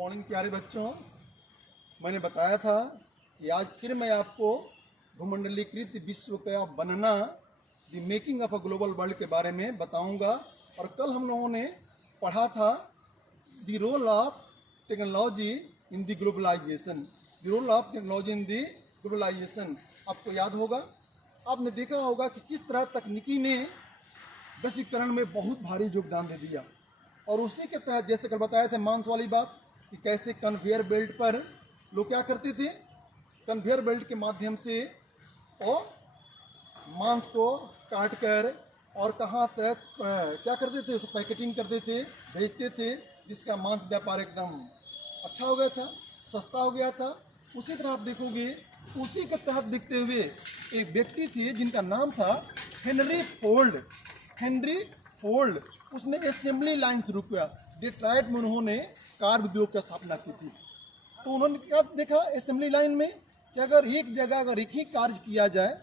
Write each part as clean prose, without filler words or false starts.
Morning प्यारे बच्चों। मैंने बताया था कि आज फिर मैं आपको भूमंडलीकृत विश्व का बनना the making of a global world के बारे में बताऊंगा। और कल हम लोगों ने पढ़ा था the role of technology in the globalisation. The role of technology in the globalisation आपको याद होगा। आपने देखा होगा कि किस तरह तकनीकी ने वैश्वीकरण में बहुत भारी योगदान दे दिया। और उसी के तहत जैसे कल बताए थे मांस वाली बात कि कैसे कन्वेयर बेल्ट पर लोग क्या करते थे, कन्वेयर बेल्ट के माध्यम से वो मांस को काट कर और कहाँ तक क्या करते थे, उसको पैकेटिंग करते थे, भेजते थे, जिसका मांस व्यापार एकदम अच्छा हो गया था, सस्ता हो गया था। उसी तरह आप देखोगे उसी के तहत देखते हुए एक व्यक्ति थे जिनका नाम था हेनरी फोर्ड। हेनरी फोर्ड उसने असेंबली लाइन शुरू किया। डेट्रॉइट में उन्होंने कार उद्योग की स्थापना की थी। तो उन्होंने क्या देखा असेंबली लाइन में कि अगर एक जगह अगर एक ही कार्य किया जाए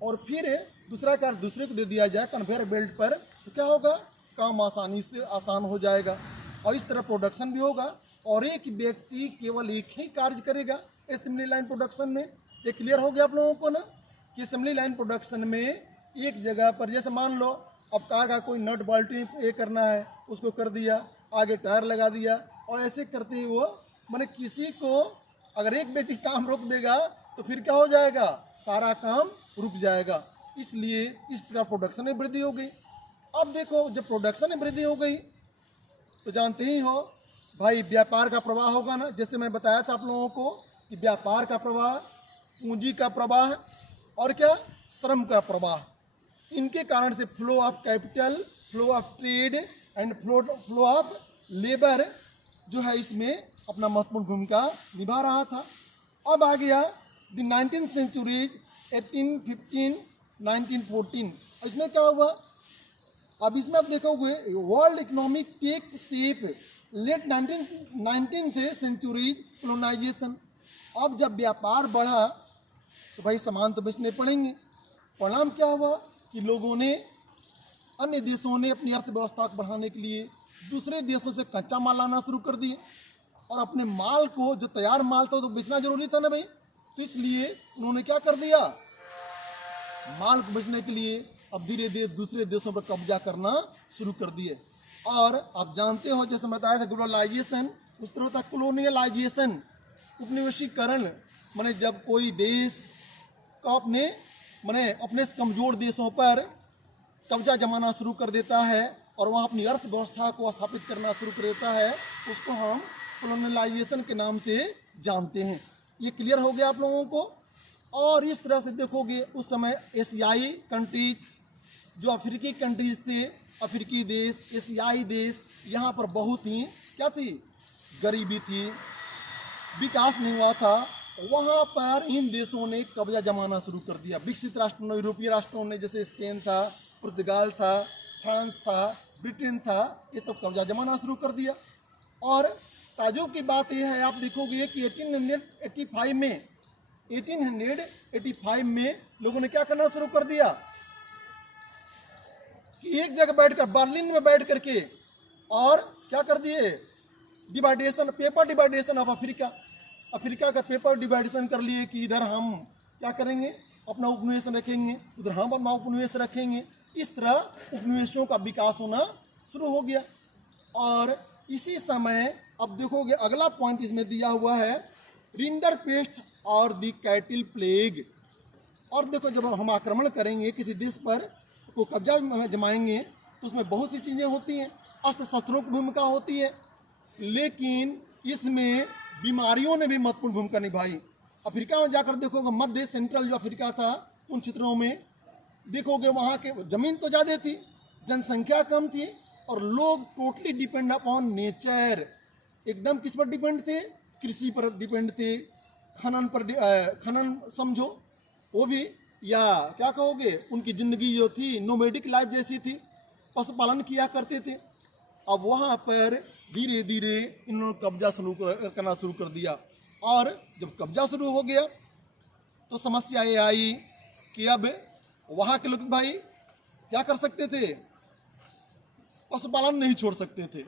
और फिर दूसरा कार्य दूसरे को दे दिया जाए कन्वेयर बेल्ट पर, तो क्या होगा, काम आसानी से आसान हो जाएगा और इस तरह प्रोडक्शन भी होगा और एक व्यक्ति केवल एक ही कार्य करेगा असेंबली लाइन प्रोडक्शन में। ये क्लियर हो गया आप लोगों को ना कि असेंबली लाइन प्रोडक्शन में एक जगह पर जैसे मान लो अब कार का कोई नट बाल्टी ये करना है, उसको कर दिया, आगे टायर लगा दिया और ऐसे करते ही वो माने किसी को अगर एक व्यक्ति काम रोक देगा तो फिर क्या हो जाएगा, सारा काम रुक जाएगा। इसलिए इस प्रकार प्रोडक्शन में वृद्धि हो गई। अब देखो जब प्रोडक्शन में वृद्धि हो गई तो जानते ही हो भाई व्यापार का प्रवाह होगा ना। जैसे मैं बताया था आप लोगों को कि व्यापार का प्रवाह, पूंजी का प्रवाह और क्या श्रम का प्रवाह, इनके कारण से flow of capital, flow of trade and flow of labour जो है इसमें अपना महत्वपूर्ण भूमिका निभा रहा था। अब आ गया द 19th सेंचुरीज 1815 1914। इसमें क्या हुआ, अब इसमें आप देखोगे world economic take shape late 19th century's colonisation. अब जब व्यापार बढ़ा तो भाई सामान तो बेचने पड़ेंगे। परिणाम क्या हुआ कि लोगों ने, अन्य देशों ने अपनी अर्थव्यवस्था को बढ़ाने के लिए दूसरे देशों से कच्चा माल लाना शुरू कर दिए और अपने माल को, जो तैयार माल था तो बेचना जरूरी था ना भाई, तो इसलिए उन्होंने क्या कर दिया, माल को बेचने के लिए अब धीरे धीरे दूसरे देशों पर कब्जा करना शुरू कर दिए। और आप जानते हो जैसे बताया था ग्लोबलाइजेशन, उस तरह था कोलोनियलाइजेशन, उपनिवेशीकरण। माने जब कोई देश का अपने कमजोर देशों पर कब्जा जमाना शुरू कर देता है और वहाँ अपनी अर्थव्यवस्था को स्थापित करना शुरू कर देता है, उसको हम कोलोनियलाइजेशन के नाम से जानते हैं। ये क्लियर हो गया आप लोगों को। और इस तरह से देखोगे उस समय एशियाई कंट्रीज, जो अफ्रीकी कंट्रीज थे, अफ्रीकी देश, एशियाई देश, यहाँ पर बहुत ही क्या थी, गरीबी थी, विकास नहीं हुआ था। वहाँ पर इन देशों ने कब्जा जमाना शुरू कर दिया। विकसित राष्ट्रों, यूरोपीय राष्ट्रों ने, जैसे स्पेन था, पुर्तगाल था, फ्रांस था, ब्रिटेन था, ये सब कब्जा जमाना शुरू कर दिया। और ताजुब की बात यह है, आप देखोगे कि 1885 में लोगों ने क्या करना शुरू कर दिया कि एक जगह बैठकर बर्लिन में बैठ करके और क्या कर दिए, division, paper division of Africa, Africa का पेपर डिवाइडेशन कर लिए कि इधर हम क्या करेंगे, अपना उपनिवेश रखेंगे, उधर हम अपना उपनिवेश रखेंगे। इस तरह उपनिवेशों का विकास होना शुरू हो गया। और इसी समय अब देखोगे अगला पॉइंट इसमें दिया हुआ है, रिंडर पेस्ट और द कैटिल प्लेग। और देखो जब हम आक्रमण करेंगे किसी देश पर, को कब्जा जमाएंगे तो उसमें बहुत सी चीज़ें होती हैं, अस्त्र शस्त्रों की भूमिका होती है, लेकिन इसमें बीमारियों ने भी महत्वपूर्ण भूमिका निभाई। अफ्रीका में जाकर देखोगे, मध्य सेंट्रल जो अफ्रीका था उन क्षेत्रों में देखोगे वहाँ के ज़मीन तो ज़्यादा थी, जनसंख्या कम थी और लोग टोटली डिपेंड अपॉन नेचर, एकदम किस पर डिपेंड थे, कृषि पर डिपेंड थे, खनन पर, खनन समझो वो भी, या क्या कहोगे उनकी ज़िंदगी जो थी नोमैडिक लाइफ जैसी थी, पशुपालन किया करते थे। अब वहाँ पर धीरे धीरे इन्होंने कब्जा करना शुरू कर दिया। और जब कब्जा शुरू हो गया तो समस्या ये आई कि अब वहाँ के लोग भाई क्या कर सकते थे, पशुपालन नहीं छोड़ सकते थे,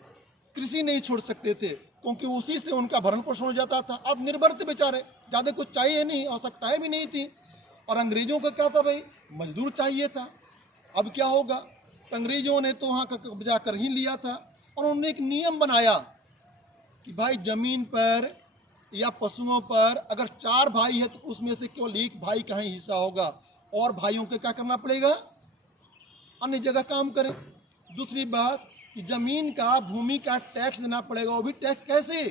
कृषि नहीं छोड़ सकते थे, क्योंकि उसी से उनका भरण पोषण हो जाता था। अब निर्भर थे बेचारे, ज़्यादा कुछ चाहिए नहीं, आवश्यकताएं भी नहीं थी। और अंग्रेजों का क्या था भाई, मजदूर चाहिए था। अब क्या होगा, तो अंग्रेजों ने तो वहाँ का कब्जा कर ही लिया था। और उन्होंने एक नियम बनाया कि भाई ज़मीन पर या पशुओं पर अगर 4 भाई है तो उसमें से केवल एक भाई का ही हिस्सा होगा, और भाइयों के क्या करना पड़ेगा, अन्य जगह काम करें। दूसरी बात कि जमीन का, भूमि का टैक्स देना पड़ेगा, वो भी टैक्स कैसे,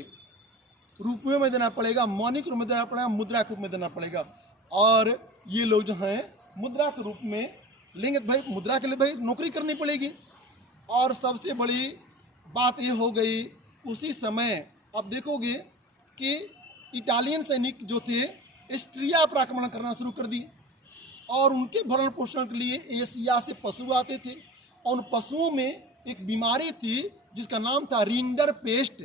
रुपयों में देना पड़ेगा, मौनिक रूप में देना पड़ेगा, मुद्रा के रूप में देना पड़ेगा। और ये लोग जो हैं मुद्रा के रूप में लेंगे तो भाई मुद्रा के लिए भाई नौकरी करनी पड़ेगी। और सबसे बड़ी बात ये हो गई, उसी समय आप देखोगे कि इटालियन सैनिक जो थे एस्ट्रिया पर आक्रमण करना शुरू कर दिए, और उनके भरण पोषण के लिए एशिया से पशु आते थे। और उन पशुओं में एक बीमारी थी जिसका नाम था रिंडर पेस्ट,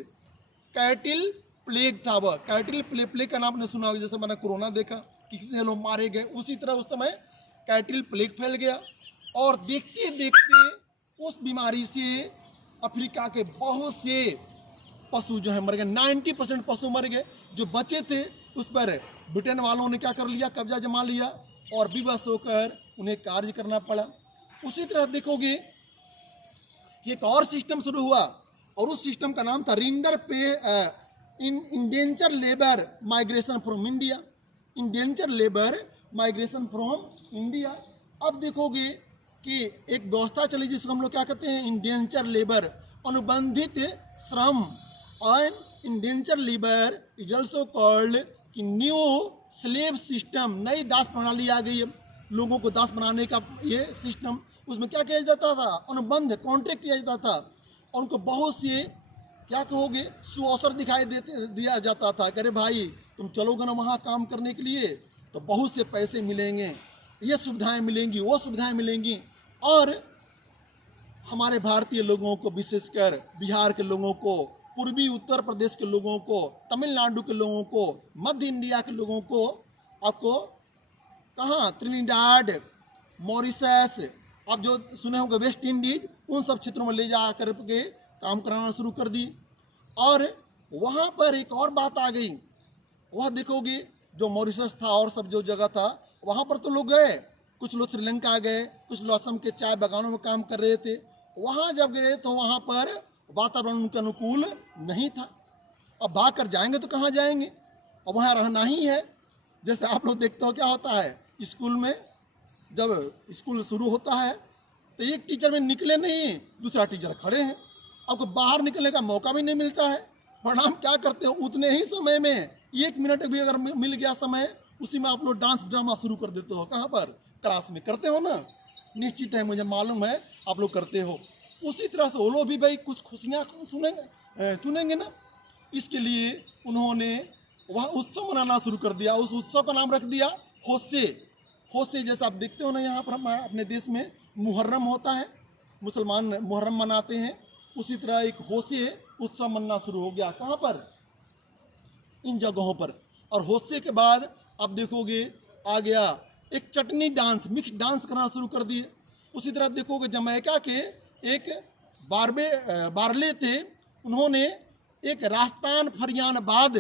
कैटिल प्लेग था। वह कैटिल प्लेग का नाम आपने सुना होगा, जैसे मैंने कोरोना देखा कि कितने लोग मारे गए, उसी तरह उस समय कैटिल प्लेग फैल गया। और देखते देखते उस बीमारी से अफ्रीका के बहुत से पशु जो है मर गए, 90% पशु मर गए। जो बचे थे उस पर ब्रिटेन वालों ने क्या कर लिया, कब्जा जमा लिया, और विवश होकर उन्हें कार्य करना पड़ा। उसी तरह देखोगे एक और सिस्टम शुरू हुआ, और उस सिस्टम का नाम था रिंडर पे indenture labour migration from India, indenture labour migration from India. अब देखोगे कि एक व्यवस्था चली जिसको हम लोग क्या कहते हैं, इंडेंचर लेबर, अनुबंधित श्रम। और indenture labour is also called कि न्यू स्लेव सिस्टम, नई दास प्रणाली आ गई है, लोगों को दास बनाने का ये सिस्टम। उसमें क्या किया जाता था, अनुबंध, कॉन्ट्रैक्ट किया जाता था, और उनको बहुत से क्या कहोगे सुअवसर दिया जाता था। अरे भाई तुम चलोगे ना वहाँ काम करने के लिए तो बहुत से पैसे मिलेंगे, ये सुविधाएं मिलेंगी, वो सुविधाएं मिलेंगी। और हमारे भारतीय लोगों को, विशेषकर बिहार के लोगों को, पूर्वी उत्तर प्रदेश के लोगों को, तमिलनाडु के लोगों को, मध्य इंडिया के लोगों को, आपको कहाँ त्रिनिडाद, मॉरिशस, आप जो सुने होंगे वेस्ट इंडीज, उन सब क्षेत्रों में ले जा कर के काम कराना शुरू कर दी। और वहाँ पर एक और बात आ गई, वह देखोगे जो मॉरिशस था और सब जो जगह था वहाँ पर तो लोग गए, कुछ लोग श्रीलंका गए, कुछ लोग असम के चाय बागानों में काम कर रहे थे। वहाँ जब गए तो वहाँ पर वातावरण उनके अनुकूल नहीं था। अब भाग कर जाएंगे तो कहाँ जाएंगे, अब वहाँ रहना ही है। जैसे आप लोग देखते हो क्या होता है स्कूल में, जब स्कूल शुरू होता है तो एक टीचर में निकले नहीं, दूसरा टीचर खड़े हैं, आपको बाहर निकलने का मौका भी नहीं मिलता है। परिणाम क्या करते हो, उतने ही समय में 1 मिनट भी अगर मिल गया समय, उसी में आप लोग डांस ड्रामा शुरू कर देते हो। कहाँ पर, क्लास में करते हो ना, निश्चित है, मुझे मालूम है आप लोग करते हो। उसी तरह से वो लोग भी भाई कुछ खुशियाँ चुनेंगे ना, इसके लिए उन्होंने वहाँ उत्सव मनाना शुरू कर दिया। उस उत्सव का नाम रख दिया होसे। होसे जैसा आप देखते हो ना, यहाँ पर हमारे अपने देश में मुहर्रम होता है, मुसलमान मुहर्रम मनाते हैं, उसी तरह एक होसे उत्सव मनना शुरू हो गया। कहाँ पर, इन जगहों पर। और होसे के बाद आप देखोगे आ गया एक चटनी डांस, मिक्स डांस करना शुरू कर दिए। उसी तरह देखोगे जमैका के एक बारले थे, उन्होंने एक राजस्थान फरियानबाद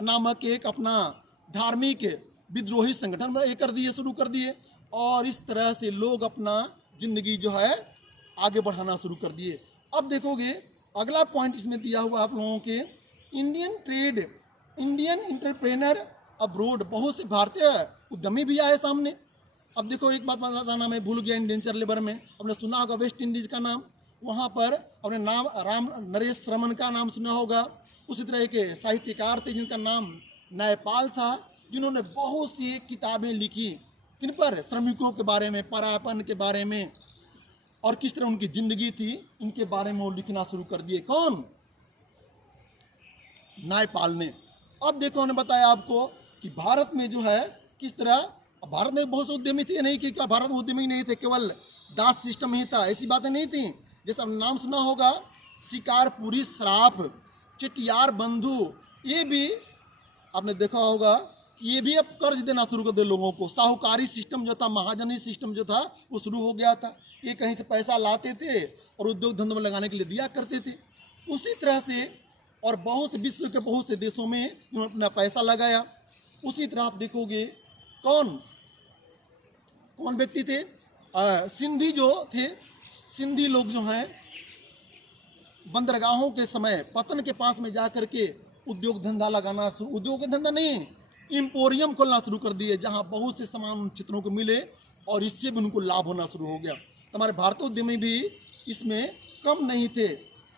नामक एक अपना धार्मिक विद्रोही संगठन ये कर दिए, शुरू कर दिए। और इस तरह से लोग अपना जिंदगी जो है आगे बढ़ाना शुरू कर दिए। अब देखोगे अगला पॉइंट इसमें दिया हुआ आप लोगों के, Indian trade, Indian entrepreneur abroad, बहुत से भारतीय उद्यमी भी आए सामने। अब देखो एक बात बताना मैं भूल गया, इंडेंचर लेबर में आपने सुना होगा वेस्ट इंडीज का नाम, वहाँ पर अपने नाम राम नरेश रमन का नाम सुना होगा। उसी तरह के साहित्यकार थे जिनका नाम न्यायपाल था, जिन्होंने बहुत सी किताबें लिखी, किन पर, श्रमिकों के बारे में, परायपन के बारे में, और किस तरह उनकी जिंदगी थी इनके बारे में वो लिखना शुरू कर दिए। कौन, न्यायपाल ने। अब देखो उन्होंने बताया आपको कि भारत में जो है किस तरह, भारत में बहुत से उद्यमी थे, नहीं कि क्या भारत में उद्यमी नहीं थे, केवल दास सिस्टम ही था, ऐसी बातें नहीं थी। जैसा नाम सुना होगा शिकारपुरी श्राफ, चेटियार बंधु, ये भी आपने देखा होगा कि ये भी अब कर्ज देना शुरू कर दे लोगों को। साहूकारी सिस्टम जो था, महाजनी सिस्टम जो था वो शुरू हो गया था। ये कहीं से पैसा लाते थे और उद्योग धंधों में लगाने के लिए दिया करते थे। उसी तरह से और बहुत से विश्व के बहुत से देशों में इन्होंने अपना पैसा लगाया। उसी तरह आप देखोगे कौन कौन व्यक्ति थे, सिंधी जो थे, सिंधी लोग जो हैं बंदरगाहों के समय पतन के पास में जाकर के उद्योग धंधा लगाना उद्योग धंधा नहीं, इम्पोरियम खोलना शुरू कर दिए, जहां बहुत से सामान उन क्षेत्रों को मिले और इससे भी उनको लाभ होना शुरू हो गया। तो हमारे भारतीय उद्यमी भी इसमें कम नहीं थे।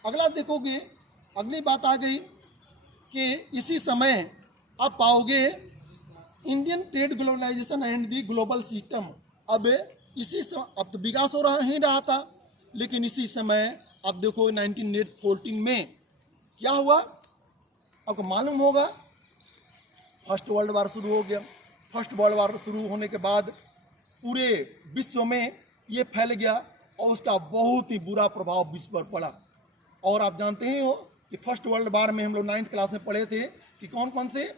अगला देखोगे, अगली बात आ गई कि इसी समय आप पाओगे Indian trade globalisation and the global system. अब इसी समय, अब तो विकास हो रहा ही रहा था, लेकिन इसी समय अब देखो 1914 में क्या हुआ, आपको मालूम होगा, फर्स्ट वर्ल्ड वार शुरू हो गया। फर्स्ट वर्ल्ड वार शुरू होने के बाद पूरे विश्व में ये फैल गया और उसका बहुत ही बुरा प्रभाव विश्व पर पड़ा। और आप जानते ही हो कि फर्स्ट वर्ल्ड वार में हम लोग 9th क्लास में पढ़े थे कि कौन कौन से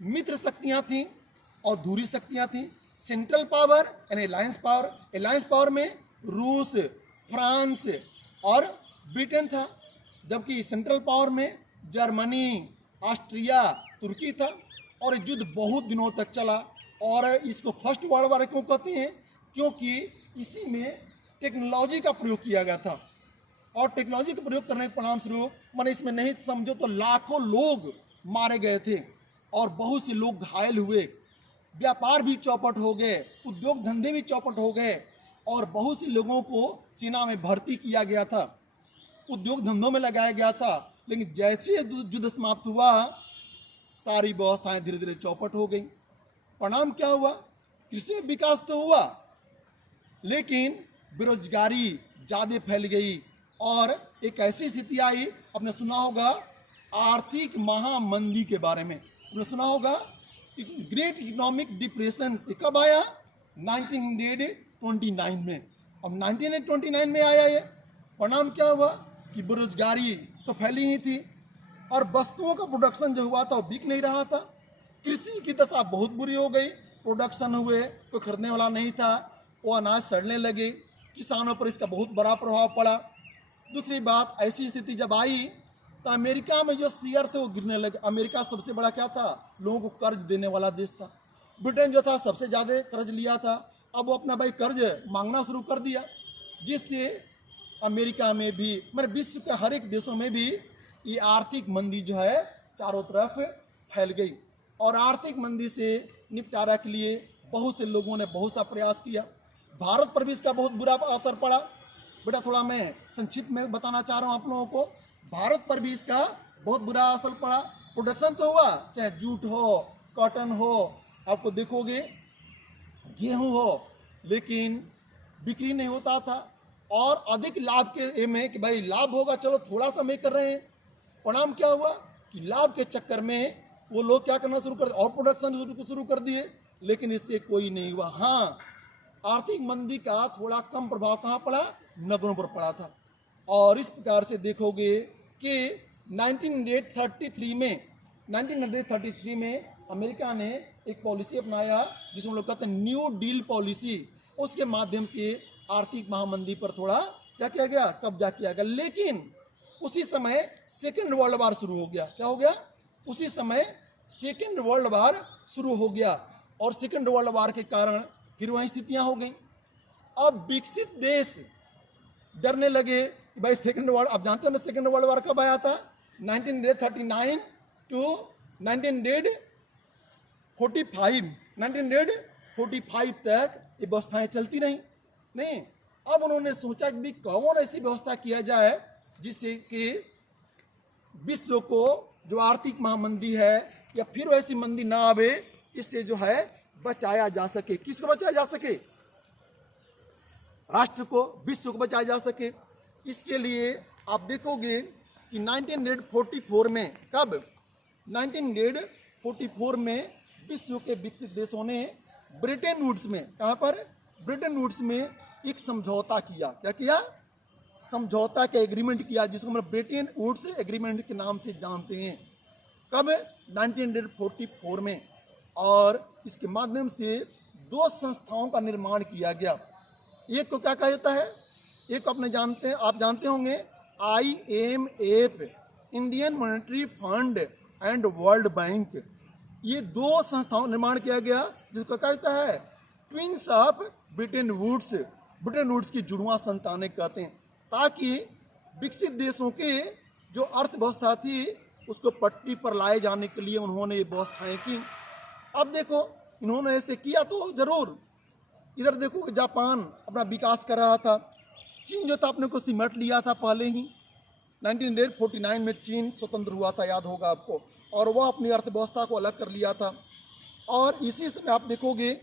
मित्र शक्तियाँ थीं और दूरी शक्तियाँ थीं। सेंट्रल पावर यानी अलायंस पावर, अलायंस पावर में रूस, फ्रांस और ब्रिटेन था, जबकि सेंट्रल पावर में जर्मनी, ऑस्ट्रिया, तुर्की था। और युद्ध बहुत दिनों तक चला। और इसको फर्स्ट वर्ल्ड वार क्यों कहते हैं, क्योंकि इसी में टेक्नोलॉजी का प्रयोग किया गया था। और टेक्नोलॉजी का प्रयोग करने के परिणाम स्वरूप मैंने इसमें नहीं समझो तो लाखों लोग मारे गए थे और बहुत से लोग घायल हुए, व्यापार भी चौपट हो गए, उद्योग धंधे भी चौपट हो गए और बहुत से लोगों को सेना में भर्ती किया गया था, उद्योग धंधों में लगाया गया था। लेकिन जैसे युद्ध समाप्त हुआ, सारी व्यवस्थाएं धीरे धीरे चौपट हो गई। परिणाम क्या हुआ, कृषि में विकास तो हुआ, लेकिन बेरोजगारी ज़्यादा फैल गई और एक ऐसी स्थिति आई, आपने सुना होगा आर्थिक महामंदी के बारे में, आपने सुना होगा ग्रेट इकोनॉमिक डिप्रेशन कब आया, 1929 में। अब 1929 में आया ये। परिणाम क्या हुआ कि बेरोजगारी तो फैली ही थी और वस्तुओं का प्रोडक्शन जो हुआ था वो बिक नहीं रहा था। कृषि की दशा बहुत बुरी हो गई, प्रोडक्शन हुए, कोई खरीदने वाला नहीं था, वो अनाज सड़ने लगे, किसानों पर इसका बहुत बड़ा प्रभाव पड़ा। दूसरी बात, ऐसी स्थिति जब आई तो अमेरिका में जो शेयर थे वो गिरने लगे। अमेरिका सबसे बड़ा क्या था, लोगों को कर्ज देने वाला देश था। ब्रिटेन जो था सबसे ज़्यादा कर्ज लिया था, अब वो अपना भाई कर्ज मांगना शुरू कर दिया, जिससे अमेरिका में भी, मतलब विश्व के हर एक देशों में भी ये आर्थिक मंदी जो है चारों तरफ फैल गई। और आर्थिक मंदी से निपटारा के लिए बहुत से लोगों ने बहुत सा प्रयास किया। भारत पर भी इसका बहुत बुरा असर पड़ा। बेटा थोड़ा मैं संक्षिप्त में बताना चाह रहा हूँ आप लोगों को, भारत पर भी इसका बहुत बुरा असर पड़ा। प्रोडक्शन तो हुआ, चाहे जूट हो, कॉटन हो, आपको देखोगे गेहूं हो, लेकिन बिक्री नहीं होता था। और अधिक लाभ के में कि भाई लाभ होगा, चलो थोड़ा सा मैं कर रहे हैं। परिणाम क्या हुआ कि लाभ के चक्कर में वो लोग क्या करना शुरू कर दिए और प्रोडक्शन शुरू कर दिए, लेकिन इससे कोई नहीं हुआ। हाँ, आर्थिक मंदी का थोड़ा कम प्रभाव कहाँ पड़ा, नगरों पर पड़ा था। और इस प्रकार से देखोगे कि 1933 में अमेरिका ने एक पॉलिसी अपनाया जिसमें लोग कहते हैं न्यू डील पॉलिसी। उसके माध्यम से आर्थिक महामंदी पर थोड़ा क्या किया गया, कब्जा किया गया। लेकिन उसी समय सेकेंड वर्ल्ड वार शुरू हो गया। क्या हो गया, उसी समय सेकेंड वर्ल्ड वार शुरू हो गया और सेकेंड वर्ल्ड वार के कारण फिर वही स्थितियां हो गई। अब विकसित देश डरने लगे कि भाई सेकेंड वर्ल्ड, आप जानते हो ना सेकेंड वर्ल्ड वार कब आया था, 1939 टू 1945 तक ये व्यवस्थाएं चलती रही। नहीं, अब उन्होंने सोचा कि कौन ऐसी व्यवस्था किया जाए जिससे कि विश्व को जो आर्थिक महामंदी है या फिर ऐसी मंदी ना आवे, इससे जो है बचाया जा सके। किसको बचाया जा सके, राष्ट्र को, विश्व को बचाया जा सके। इसके लिए आप देखोगे कि 1944 में, कब, 1944 में विश्व के विकसित देशों ने ब्रिटेन वुड्स में, कहाँ पर, ब्रिटेन वुड्स में एक समझौता किया। क्या किया, समझौता का एग्रीमेंट किया, जिसको हम ब्रिटेन वुड्स एग्रीमेंट के नाम से जानते हैं। कब, 1944 में। और इसके माध्यम से दो संस्थाओं का निर्माण किया गया। एक को क्या कहा जाता है, एक अपने जानते हैं, आप जानते होंगे IMF, Indian monetary fund and world bank, ये दो संस्थाओं निर्माण किया गया जिसको कहता है ट्विंस ऑफ ब्रिटेन वुड्स की जुड़वा संतानें कहते हैं, ताकि विकसित देशों के जो अर्थव्यवस्था थी उसको पटरी पर लाए जाने के लिए उन्होंने ये व्यवस्थाएं की। अब देखो इन्होंने ऐसे किया तो जरूर, इधर देखो कि जापान अपना विकास कर रहा था, चीन जो था अपने को सिमट लिया था पहले ही, 1949 में चीन स्वतंत्र हुआ था, याद होगा आपको, और वह अपनी अर्थव्यवस्था को अलग कर लिया था। और इसी समय आप देखोगे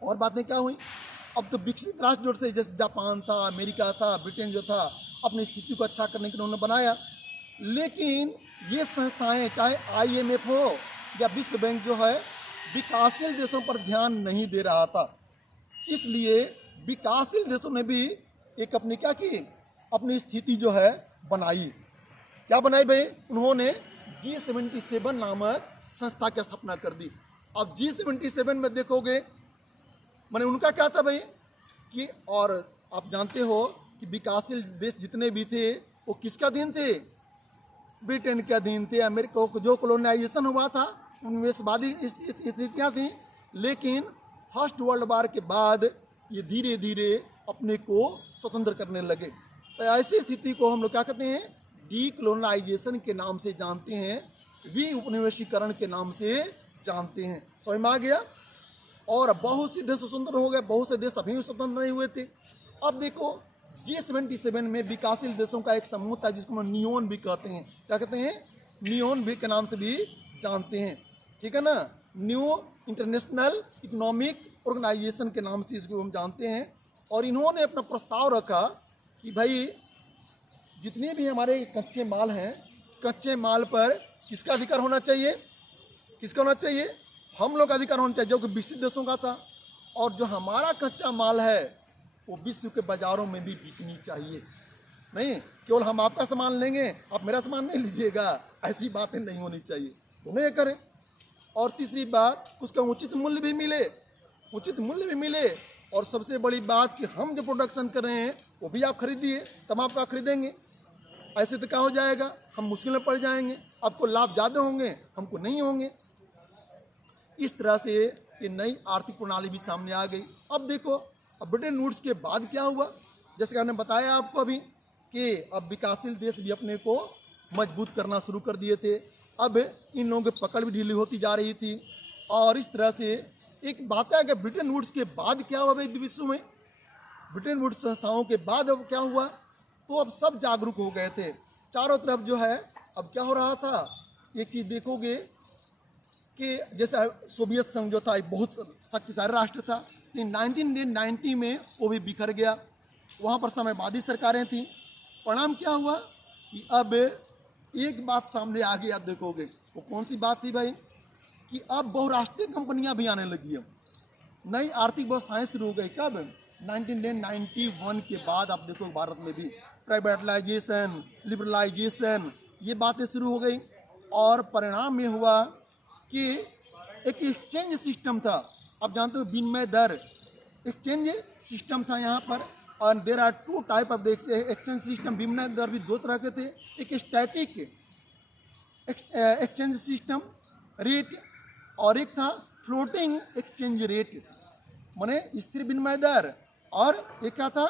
और बातें क्या हुई, अब तो विकसित राष्ट्र जो थे जैसे जापान था, अमेरिका था, ब्रिटेन जो था, अपनी स्थिति को अच्छा करने के लिए उन्होंने बनाया। लेकिन ये संस्थाएं चाहे IMF हो या विश्व बैंक जो है विकासशील देशों पर ध्यान नहीं दे रहा था, इसलिए विकासशील देशों ने भी एक अपनी क्या की, अपनी स्थिति जो है बनाई। क्या बनाई भाई, उन्होंने G77 नामक संस्था की स्थापना कर दी। अब G77 में देखोगे मैंने उनका क्या था भाई कि, और आप जानते हो कि विकासशील देश जितने भी थे वो किसका अधीन थे, ब्रिटेन के अधीन थे। अमेरिका को जो कॉलोनाइजेशन हुआ था उन्वेषवादी स्थितियाँ थी, लेकिन फर्स्ट वर्ल्ड वार के बाद ये धीरे धीरे अपने को स्वतंत्र करने लगे। तो ऐसी स्थिति को हम लोग क्या कहते हैं, डीकोलोनाइजेशन के नाम से जानते हैं, उपनिवेशीकरण के नाम से जानते हैं। समझ में आ गया। और बहुत से देश स्वतंत्र हो गए, बहुत से देश अभी स्वतंत्र नहीं हुए थे। अब देखो G77 में विकासशील देशों का एक समूह था जिसको हम नियोन भी कहते हैं। क्या कहते हैं, नियोन भी के नाम से भी जानते हैं, ठीक है ना, न्यू इंटरनेशनल इकोनॉमिक ऑर्गेनाइजेशन के नाम से इसको हम जानते हैं। और इन्होंने अपना प्रस्ताव रखा कि भाई जितने भी हमारे कच्चे माल हैं, कच्चे माल पर किसका अधिकार होना चाहिए, किसका होना चाहिए, हम लोग का अधिकार होना चाहिए, जो कि विकसित देशों का था। और जो हमारा कच्चा माल है वो विश्व के बाजारों में भी बिकनी चाहिए, नहीं केवल हम आपका सामान लेंगे आप मेरा सामान नहीं लीजिएगा, ऐसी बातें नहीं होनी चाहिए, तो नहीं करें। और तीसरी बात, उसका उचित मूल्य भी मिले, उचित मूल्य भी मिले। और सबसे बड़ी बात कि हम जो प्रोडक्शन कर रहे हैं वो भी आप खरीदिए, तब आपका खरीदेंगे। ऐसे तो क्या हो जाएगा, हम मुश्किल में पड़ जाएंगे, आपको लाभ ज़्यादा होंगे हमको नहीं होंगे। इस तरह से ये नई आर्थिक प्रणाली भी सामने आ गई। अब देखो अब ब्रिटेन वुड्स के बाद क्या हुआ, जैसे कि हमने बताया आपको अभी कि अब विकासशील देश भी अपने को मजबूत करना शुरू कर दिए थे। अब इन लोगों की पकड़ भी ढीली होती जा रही थी। और इस तरह से एक बात है कि ब्रिटेन वुड्स के बाद क्या हुआ भाई विश्व में, ब्रिटेन वुड्स संस्थाओं के बाद अब क्या हुआ, तो अब सब जागरूक हो गए थे चारों तरफ जो है। अब क्या हो रहा था, एक चीज़ देखोगे कि जैसे सोवियत संघ जो था एक बहुत शक्तिशाली राष्ट्र था, लेकिन 1990 में वो भी बिखर गया, वहाँ पर साम्यवादी सरकारें थीं। परिणाम क्या हुआ कि अब एक बात सामने आ गई, आप देखोगे वो कौन सी बात थी भाई, कि अब बहुराष्ट्रीय कंपनियां भी आने लगी, अब नई आर्थिक व्यवस्थाएं शुरू हो गई। कब, 1991 के बाद आप देखो भारत में भी प्राइवेटाइजेशन, लिबरलाइजेशन, ये बातें शुरू हो गई। और परिणाम ये हुआ कि एक एक्सचेंज सिस्टम था, आप जानते हो विनिमय दर, एक्सचेंज सिस्टम था यहाँ पर। और there are two type of exchange system, विनिमय दर भी दो तरह के थे, एक स्टैटिक एक्सचेंज सिस्टम रेट और एक था फ्लोटिंग एक्सचेंज रेट, माने स्थिर विनिमय दर। और एक क्या था,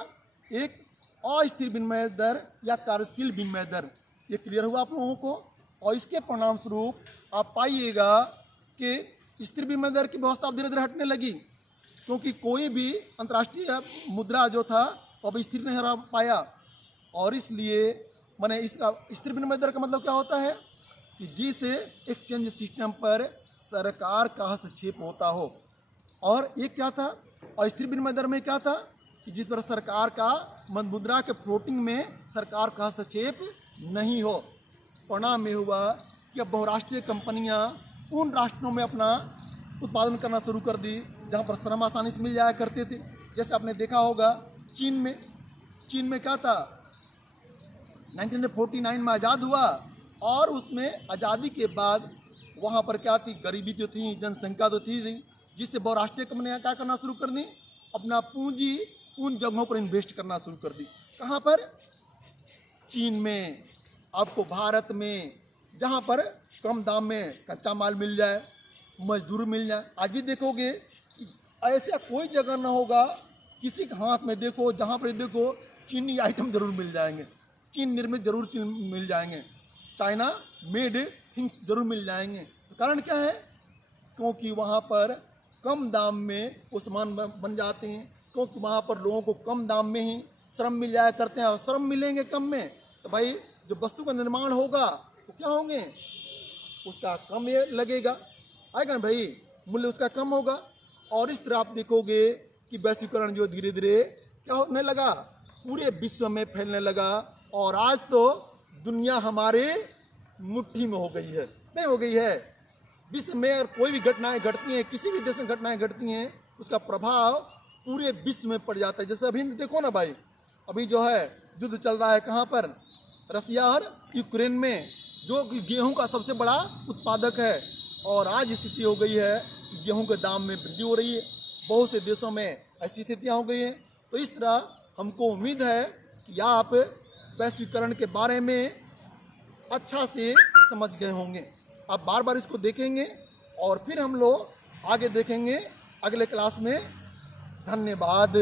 एक अस्थिर विनिमय दर या कार्यशील विनिमय दर। ये क्लियर हुआ आप लोगों को। और इसके परिणाम स्वरूप आप पाइएगा कि स्थिर विनिमय दर की व्यवस्था धीरे धीरे हटने लगी, क्योंकि कोई भी अंतर्राष्ट्रीय मुद्रा जो था वो अब स्थिर नहीं रह पाया। और इसलिए माने इसका स्थिर विनिमय दर का मतलब क्या होता है कि जिस एक्सचेंज सिस्टम पर सरकार का हस्तक्षेप होता हो। और एक क्या था, अस्थिर विनिमय दर में क्या था कि जिस पर सरकार का मुद्रा के फ्लोटिंग में सरकार का हस्तक्षेप नहीं हो। परिणाम ये हुआ कि अब बहुराष्ट्रीय कंपनियां उन राष्ट्रों में अपना उत्पादन करना शुरू कर दी जहां पर श्रम आसानी से मिल जाया करते थे। जैसे आपने देखा होगा चीन में क्या था, 1949 में आज़ाद हुआ, और उसमें आज़ादी के बाद वहाँ पर क्या थी, गरीबी तो थी, जनसंख्या तो थी, जिससे बहुराष्ट्रीय कंपनियाँ क्या करना शुरू कर दी, अपना पूंजी उन जगहों पर इन्वेस्ट करना शुरू कर दी। कहाँ पर, चीन में। आपको भारत में जहाँ पर कम दाम में कच्चा माल मिल जाए, मजदूर मिल जाए। आज भी देखोगे कि ऐसा कोई जगह ना होगा, किसी के हाथ में देखो, जहाँ पर देखो चीनी आइटम जरूर मिल जाएंगे, चीन निर्मित जरूर मिल जाएंगे, चाइना मेड थिंग्स जरूर मिल जाएंगे। तो कारण क्या है? क्योंकि वहाँ पर कम दाम में वो सामान बन जाते हैं, क्योंकि वहाँ पर लोगों को कम दाम में ही श्रम मिल जाया करते हैं, और श्रम मिलेंगे कम में तो भाई जो वस्तु का निर्माण होगा वो क्या होंगे, उसका कम ये लगेगा, आएगा ना भाई, मूल्य उसका कम होगा। और इस तरह आप देखोगे कि वैश्वीकरण जो धीरे धीरे क्या होने लगा, पूरे विश्व में फैलने लगा, और आज तो दुनिया हमारे मुट्ठी में हो गई है, नहीं हो गई है। विश्व में अगर कोई भी घटनाएं घटती हैं, किसी भी देश में घटनाएं घटती हैं, उसका प्रभाव पूरे विश्व में पड़ जाता है। जैसे अभी देखो ना भाई, अभी जो है युद्ध चल रहा है कहाँ पर, रसिया और यूक्रेन में, जो कि गेहूं का सबसे बड़ा उत्पादक है। और आज स्थिति हो गई है कि गेहूं के दाम में वृद्धि हो रही है, बहुत से देशों में ऐसी स्थितियां हो गई हैं। तो इस तरह हमको उम्मीद है कि आप वैश्वीकरण के बारे में अच्छा से समझ गए होंगे। आप बार बार इसको देखेंगे और फिर हम लोग आगे देखेंगे अगले क्लास में। धन्यवाद।